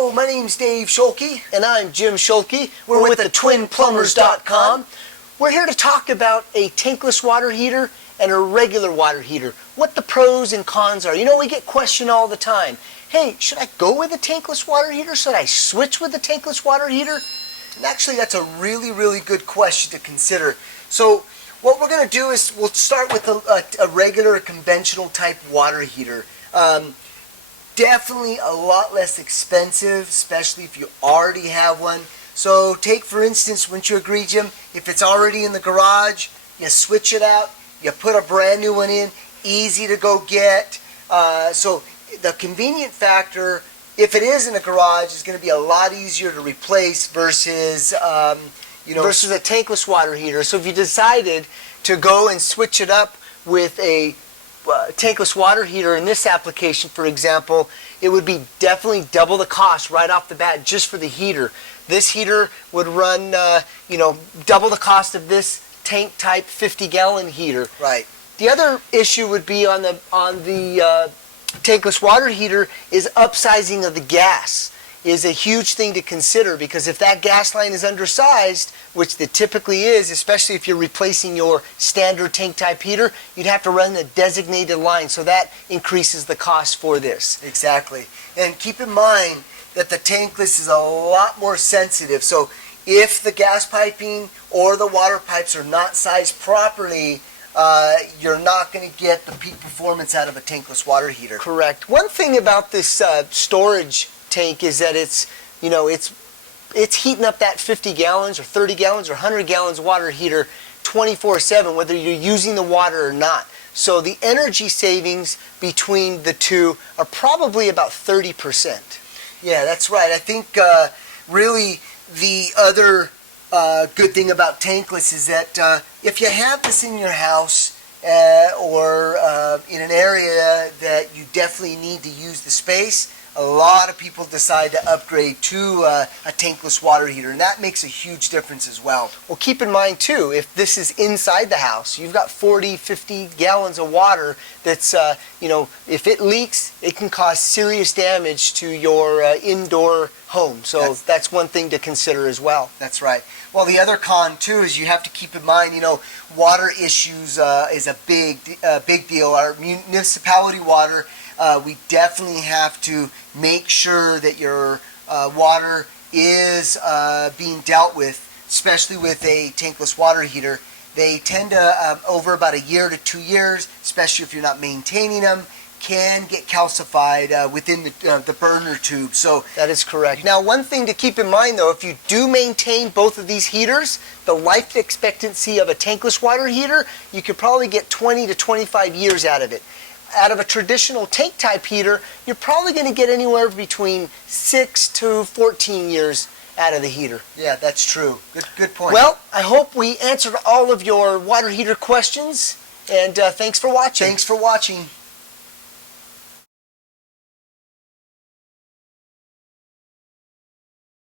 Hello, my name's Dave Schulke. And I'm Jim Schulke. We're with the TwinPlumbers.com. We're here to talk about a tankless water heater and a regular water heater. What the pros and cons are. You know, we get questioned all the time. Hey, should I go with a tankless water heater? Should I switch with the tankless water heater? And actually, that's a really good question to consider. So what we're going to do is we'll start with a regular conventional type water heater. Definitely a lot less expensive, especially if you already have one. So take, for instance, wouldn't you agree, Jim, if it's already in the garage, you switch it out, you put a brand new one in, easy to go get. So the convenient factor, if it is in a garage, is going to be a lot easier to replace versus, versus a tankless water heater. So if you decided to go and switch it up with a tankless water heater in this application, for example, it would be definitely double the cost right off the bat just for the heater. This heater would run, double the cost of this tank type 50-gallon heater. Right. The other issue would be on the tankless water heater is upsizing of the gas is a huge thing to consider, because if that gas line is undersized, which it typically is, especially if you're replacing your standard tank type heater, you'd have to run a designated line, so that increases the cost for this. Exactly. And keep in mind that the tankless is a lot more sensitive, so if the gas piping or the water pipes are not sized properly, you're not going to get the peak performance out of a tankless water heater. Correct. One thing about this storage tank is that it's heating up that 50 gallons or 30 gallons or 100 gallons water heater 24/7, whether you're using the water or not. So the energy savings between the two are probably about 30%. Yeah, that's right. I think really the other good thing about tankless is that if you have this in your house or in an area that you definitely need to use the space, a lot of people decide to upgrade to a tankless water heater, and that makes a huge difference as well. Well, keep in mind too, if this is inside the house, you've got 40, 50 gallons of water that's, if it leaks, it can cause serious damage to your indoor home. So that's one thing to consider as well. That's right. Well, the other con too is you have to keep in mind, water issues is a big deal. Our municipality water, we definitely have to make sure that your water is being dealt with, especially with a tankless water heater. They tend to, over about a year to 2 years, especially if you're not maintaining them, can get calcified within the burner tube. So that is correct. Now, one thing to keep in mind though, if you do maintain both of these heaters, the life expectancy of a tankless water heater, you could probably get 20 to 25 years out of it. Out of a traditional tank type heater, you're probably going to get anywhere between 6 to 14 years out of the heater. Yeah, that's true. Good point. Well, I hope we answered all of your water heater questions, and thanks for watching. Thanks for watching.